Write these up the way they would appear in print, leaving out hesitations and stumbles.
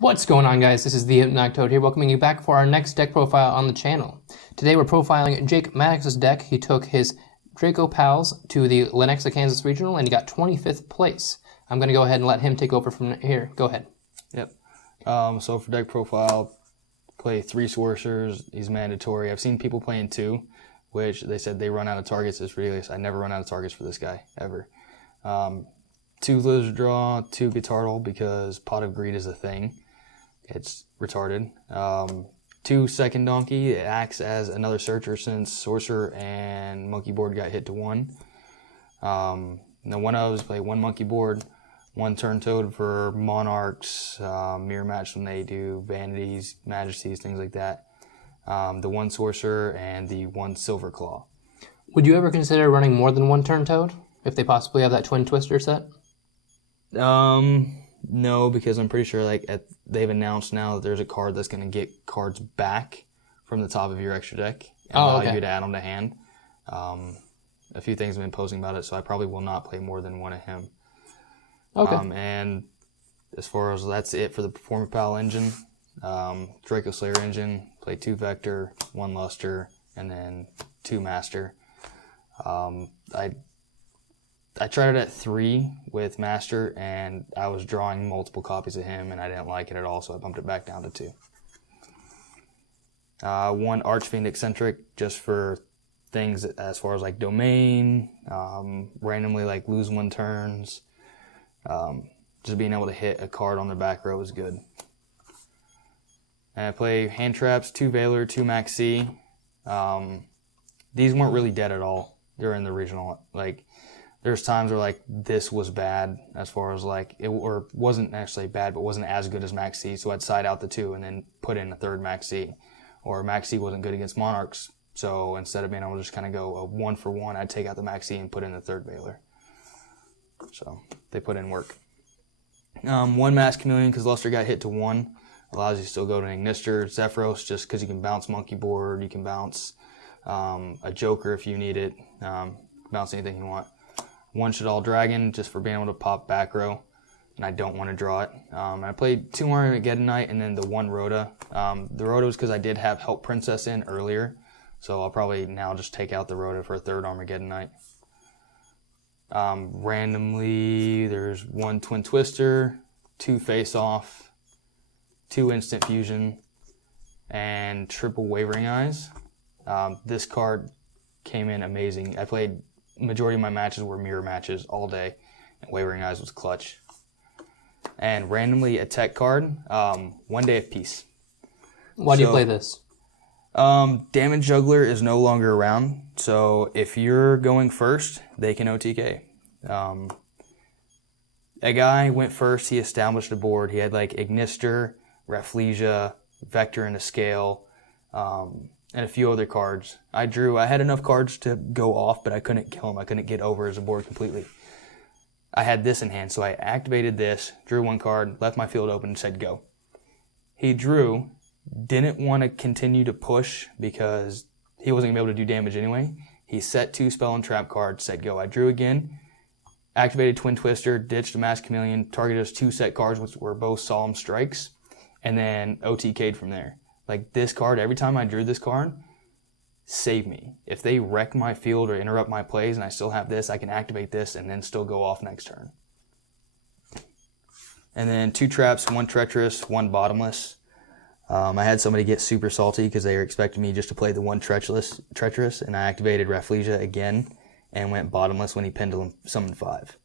What's going on, guys? This is the Hypnotic here, welcoming you back for our next deck profile on the channel. Today we're profiling Jake Maddox's deck. He took his Draco pals to the Lenexa, Kansas Regional, and he got 25th place. I'm going to go ahead and let him take over from here. Go ahead. Yep. So for deck profile, play 3 sorcerers. He's mandatory. I've seen people playing 2, which they said they run out of targets. It's ridiculous. I never run out of targets for this guy, ever. 2 Lizard Draw, 2 Guitartle, because Pot of Greed is a thing. It's retarded. 2 Second Donkey. It acts as another searcher since Sorcerer and Monkey Board got hit to 1. Now one of those play 1 Monkey Board, 1 Turn Toad for Monarchs, Mirror Match when they do Vanities, Majesties, things like that. The 1 Sorcerer and the 1 Silver Claw. Would you ever consider running more than 1 Turn Toad if they possibly have that Twin Twister set? No, because I'm pretty sure they've announced now that there's a card that's going to get cards back from the top of your extra deck and allow you to add them to hand. A few things have been posting about it, so I probably will not play more than 1 of him. Okay. And as far as that's it for the Performance Pal engine, Draco Slayer engine, play 2 Vector, 1 Luster, and then 2 Master. I tried it at 3 with Master, and I was drawing multiple copies of him, and I didn't like it at all, so I bumped it back down to 2. 1 Archfiend Eccentric, just for things as far as like Domain, randomly like lose 1 turns. Just being able to hit a card on the back row is good. And I play Hand Traps, 2 Veiler, 2 Max C. These weren't really dead at all during the regional. There's times where this was bad as far as or wasn't actually bad, but wasn't as good as Max C. So I'd side out the 2 and then put in a 3rd Max C. Or Max C wasn't good against Monarchs. So instead of being able to just kind of go a 1 for 1, I'd take out the Max C and put in the 3rd Veiler. So they put in work. 1 Masked Chameleon, because Luster got hit to 1. Allows you to still go to an Ignister. Zephyros, just because you can bounce Monkey Board. You can bounce a Joker if you need it. Bounce anything you want. 1 Shaddoll Dragon, just for being able to pop back row, and I don't want to draw it. I played 2 Armageddon Knight and then the 1 Rhoda. The Rhoda was because I did have Help Princess in earlier, so I'll probably now just take out the Rhoda for a 3rd Armageddon Knight. Randomly, there's 1 Twin Twister, 2 Face Off, 2 Instant Fusion, and triple Wavering Eyes. This card came in amazing. I played majority of my matches were mirror matches all day, and Wavering Eyes was clutch. And randomly a tech card, 1 Day of Peace. Why do you play this? Damage Juggler is no longer around, so if you're going first, they can OTK. A guy went first, he established a board, he had Ignister, Rafflesia, Vector and a Scale, and a few other cards. I had enough cards to go off, but I couldn't kill him. I couldn't get over his board completely. I had this in hand, so I activated this, drew 1 card, left my field open, and said go. He drew, didn't want to continue to push because he wasn't going to be able to do damage anyway. He set 2 spell and trap cards, said go. I drew again, activated Twin Twister, ditched a Masked Chameleon, targeted us 2 set cards, which were both Solemn Strikes, and then OTK'd from there. This card, every time I drew this card, save me. If they wreck my field or interrupt my plays and I still have this, I can activate this and then still go off next turn. And then 2 traps, 1 Treacherous, 1 Bottomless. I had somebody get super salty because they were expecting me just to play the 1 Treacherous, and I activated Rafflesia again and went Bottomless when he Pendulum summoned 5.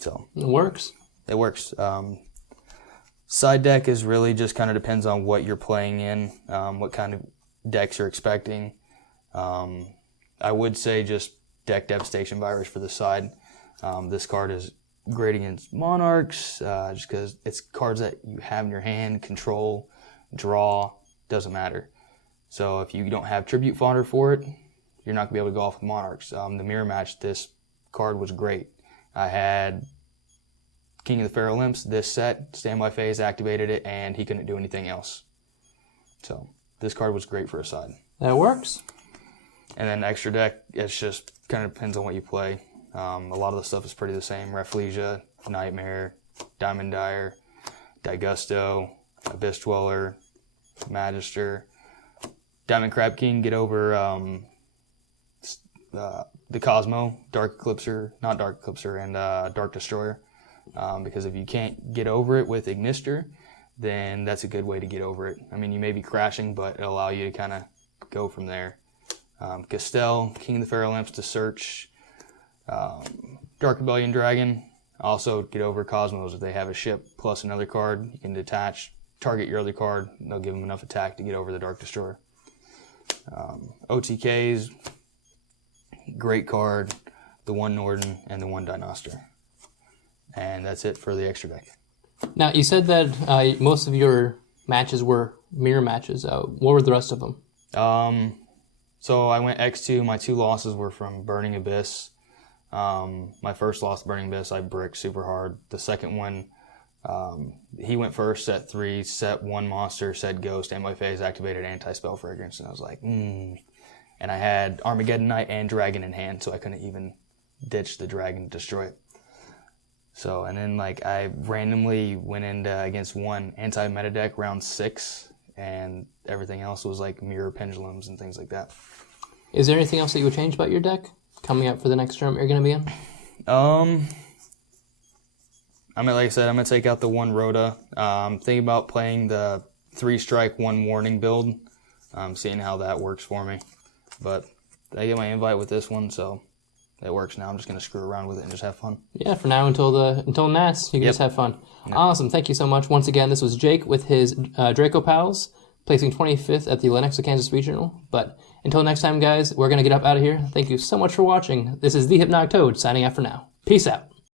So It works. It works. Side deck is really just kind of depends on what you're playing in, what kind of decks you're expecting. I would say just deck Devastation Virus for the side. This card is great against Monarchs, just because it's cards that you have in your hand, control, draw, doesn't matter. So if you don't have Tribute Fodder for it, you're not going to be able to go off with Monarchs. The Mirror Match, this card was great. I had King of the Pharaoh Limps, this set, Standby Phase, activated it, and he couldn't do anything else. So this card was great for a side. That works. And then extra deck, it's just kind of depends on what you play. A lot of the stuff is pretty the same. Rafflesia, Nightmare, Diamond Dyer, Digusto, Abyss Dweller, Magister, Diamond Crab King, get over the Cosmo, Dark Eclipser, not Dark Eclipser, and Dark Destroyer. Because if you can't get over it with Ignister, then that's a good way to get over it. I mean, you may be crashing, but it'll allow you to kind of go from there. Castell, King of the Pharaoh Lamps to search. Dark Rebellion Dragon, also get over Cosmos. If they have a ship plus another card, you can detach, target your other card, and they'll give them enough attack to get over the Dark Destroyer. OTKs, great card, the one Norden and the one Dinoster. And that's it for the extra deck. Now, you said that most of your matches were mirror matches. What were the rest of them? So I went X2. My 2 losses were from Burning Abyss. My first loss to Burning Abyss, I bricked super hard. The second one, he went first, set 3, set 1 monster, set Ghost, and my phase activated Anti-Spell Fragrance. And I was like, And I had Armageddon Knight and Dragon in hand, so I couldn't even ditch the Dragon to destroy it. So, and then like I randomly went into against one anti-meta deck round 6, and everything else was like mirror pendulums and things like that. Is there anything else that you would change about your deck coming up for the next tournament you're going to be in? I mean, like I said, I'm going to take out the 1 Rhoda. I'm thinking about playing the 3 strike 1 warning build, seeing how that works for me. But I get my invite with this one, so it works now. I'm just going to screw around with it and just have fun. Yeah, for now until Nats, you can just have fun. Yep. Awesome. Thank you so much. Once again, this was Jake with his Draco Pals, placing 25th at the Lenexa, Kansas Regional. But until next time, guys, we're going to get up out of here. Thank you so much for watching. This is the Hypnotic Toad signing out for now. Peace out.